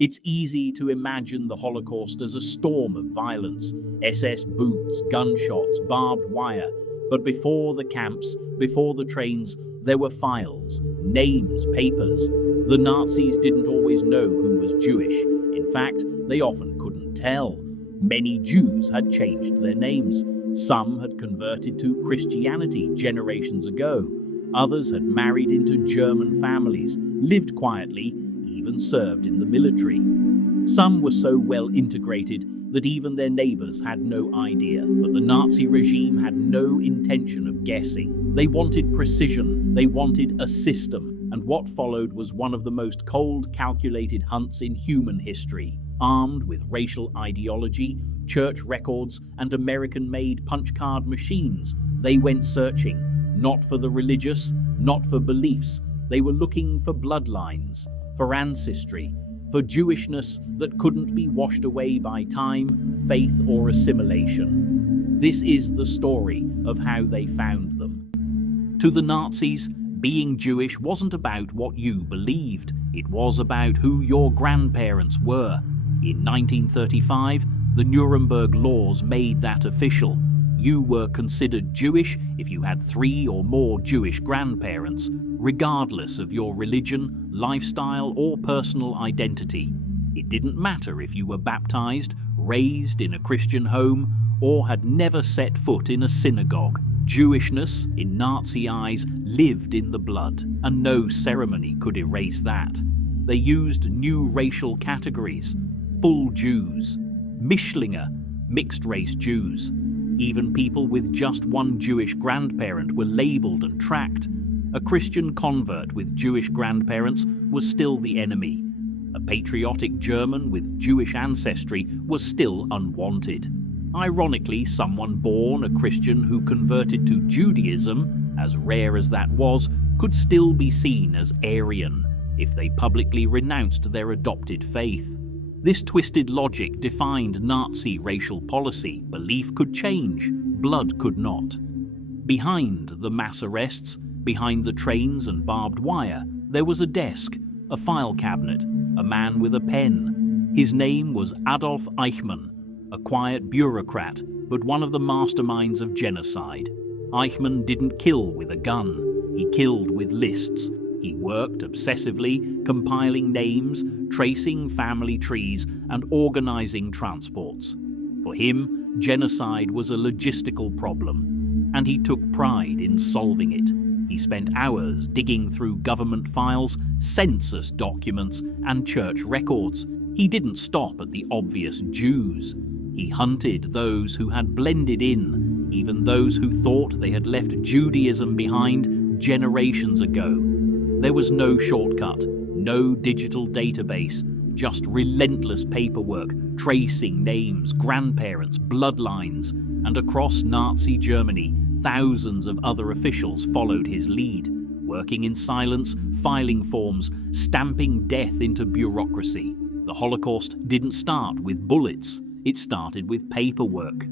It's easy to imagine the Holocaust as a storm of violence, SS boots, gunshots, barbed wire. But before the camps, before the trains, there were files, names, papers. The Nazis didn't always know who was Jewish. In fact, they often couldn't tell. Many Jews had changed their names. Some had converted to Christianity generations ago. Others had married into German families, lived quietly, even served in the military. Some were so well integrated that even their neighbors had no idea. But the Nazi regime had no intention of guessing. They wanted precision, they wanted a system, and what followed was one of the most cold, calculated hunts in human history. Armed with racial ideology, church records, and American-made punch-card machines, they went searching, not for the religious, not for beliefs. They were looking for bloodlines, for ancestry, for Jewishness that couldn't be washed away by time, faith, or assimilation. This is the story of how they found them. To the Nazis, being Jewish wasn't about what you believed. It was about who your grandparents were. In 1935, the Nuremberg laws made that official. You were considered Jewish if you had 3 or more Jewish grandparents, regardless of your religion, lifestyle, or personal identity. It didn't matter if you were baptized, raised in a Christian home, or had never set foot in a synagogue. Jewishness, in Nazi eyes, lived in the blood, and no ceremony could erase that. They used new racial categories: full Jews, Mischlinge, mixed-race Jews. Even people with just one Jewish grandparent were labeled and tracked. A Christian convert with Jewish grandparents was still the enemy. A patriotic German with Jewish ancestry was still unwanted. Ironically, someone born a Christian who converted to Judaism, as rare as that was, could still be seen as Aryan if they publicly renounced their adopted faith. This twisted logic defined Nazi racial policy. Belief could change, blood could not. Behind the mass arrests, behind the trains and barbed wire, there was a desk, a file cabinet, a man with a pen. His name was Adolf Eichmann, a quiet bureaucrat, but one of the masterminds of genocide. Eichmann didn't kill with a gun, he killed with lists. He worked obsessively, compiling names, tracing family trees, and organizing transports. For him, genocide was a logistical problem, and he took pride in solving it. He spent hours digging through government files, census documents, and church records. He didn't stop at the obvious Jews. He hunted those who had blended in, even those who thought they had left Judaism behind generations ago. There was no shortcut, no digital database, just relentless paperwork, tracing names, grandparents, bloodlines, and across Nazi Germany, thousands of other officials followed his lead, working in silence, filing forms, stamping death into bureaucracy. The Holocaust didn't start with bullets, it started with paperwork.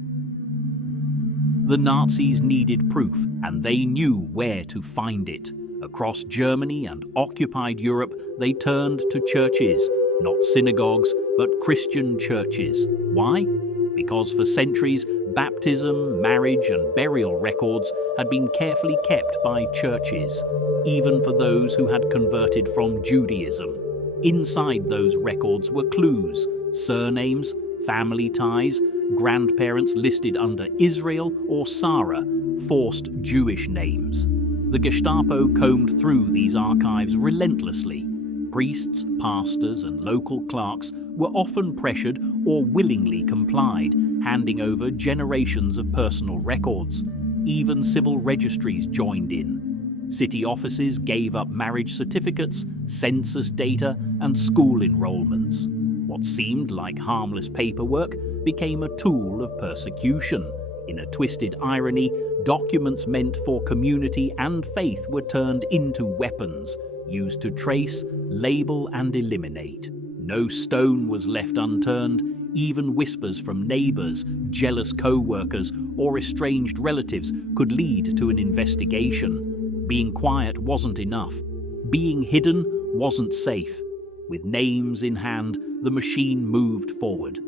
The Nazis needed proof, and they knew where to find it. Across Germany and occupied Europe, they turned to churches, not synagogues, but Christian churches. Why? Because for centuries, baptism, marriage, and burial records had been carefully kept by churches, even for those who had converted from Judaism. Inside those records were clues, surnames, family ties, grandparents listed under Israel or Sarah, forced Jewish names. The Gestapo combed through these archives relentlessly. Priests, pastors, and local clerks were often pressured or willingly complied, handing over generations of personal records. Even civil registries joined in. City offices gave up marriage certificates, census data, and school enrollments. What seemed like harmless paperwork became a tool of persecution. In a twisted irony, documents meant for community and faith were turned into weapons, used to trace, label, and eliminate. No stone was left unturned. Even whispers from neighbors, jealous co-workers, or estranged relatives could lead to an investigation. Being quiet wasn't enough. Being hidden wasn't safe. With names in hand, the machine moved forward.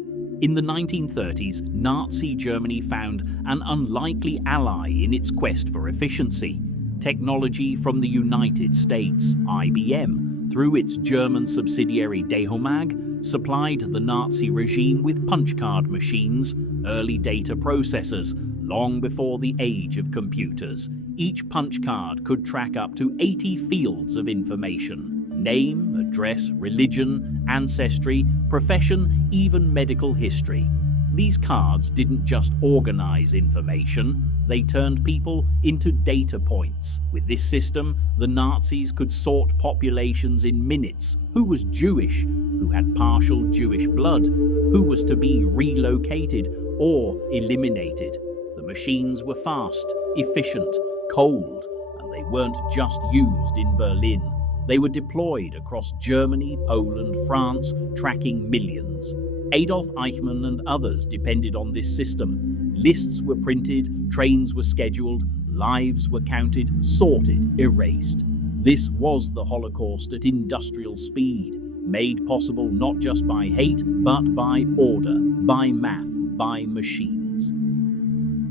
In the 1930s, Nazi Germany found an unlikely ally in its quest for efficiency. Technology from the United States, IBM, through its German subsidiary Dehomag, supplied the Nazi regime with punch card machines, early data processors, long before the age of computers. Each punch card could track up to 80 fields of information: name, address, religion, ancestry, profession, even medical history. These cards didn't just organize information, they turned people into data points. With this system, the Nazis could sort populations in minutes: who was Jewish, who had partial Jewish blood, who was to be relocated or eliminated. The machines were fast, efficient, cold, and they weren't just used in Berlin. They were deployed across Germany, Poland, France, tracking millions. Adolf Eichmann and others depended on this system. Lists were printed, trains were scheduled, lives were counted, sorted, erased. This was the Holocaust at industrial speed, made possible not just by hate, but by order, by math, by machines.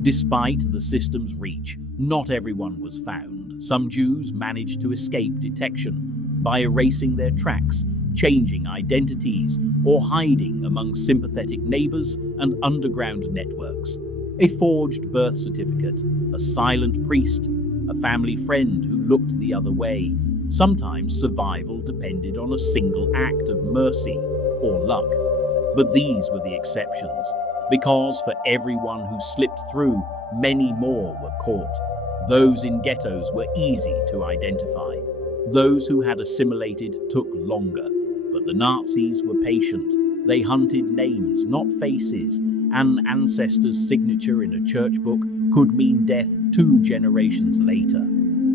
Despite the system's reach, not everyone was found. Some Jews managed to escape detection by erasing their tracks, changing identities, or hiding among sympathetic neighbors and underground networks. A forged birth certificate, a silent priest, a family friend who looked the other way. Sometimes survival depended on a single act of mercy or luck. But these were the exceptions, because for everyone who slipped through, many more were caught. Those in ghettos were easy to identify. Those who had assimilated took longer, but the Nazis were patient. They hunted names, not faces. An ancestor's signature in a church book could mean death 2 generations later.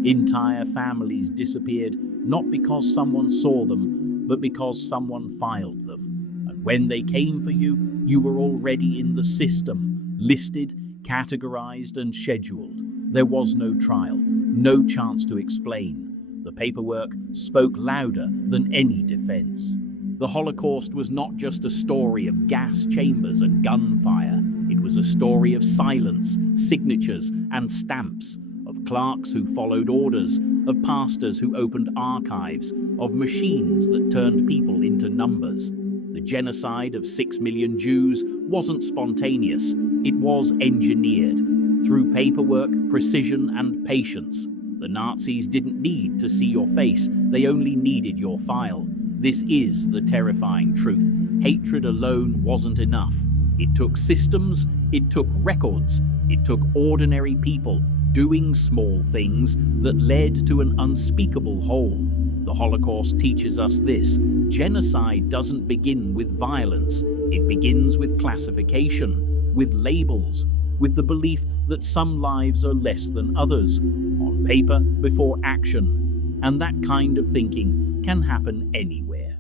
Entire families disappeared, not because someone saw them, but because someone filed them. And when they came for you, you were already in the system, listed, categorized, and scheduled. There was no trial, no chance to explain. The paperwork spoke louder than any defense. The Holocaust was not just a story of gas chambers and gunfire. It was a story of silence, signatures, and stamps, of clerks who followed orders, of pastors who opened archives, of machines that turned people into numbers. The genocide of 6 million Jews wasn't spontaneous. It was engineered. Through paperwork, precision, and patience. The Nazis didn't need to see your face, they only needed your file. This is the terrifying truth. Hatred alone wasn't enough. It took systems, it took records, it took ordinary people doing small things that led to an unspeakable whole. The Holocaust teaches us this: genocide doesn't begin with violence, it begins with classification, with labels, with the belief that some lives are less than others, on paper before action. And that kind of thinking can happen anywhere.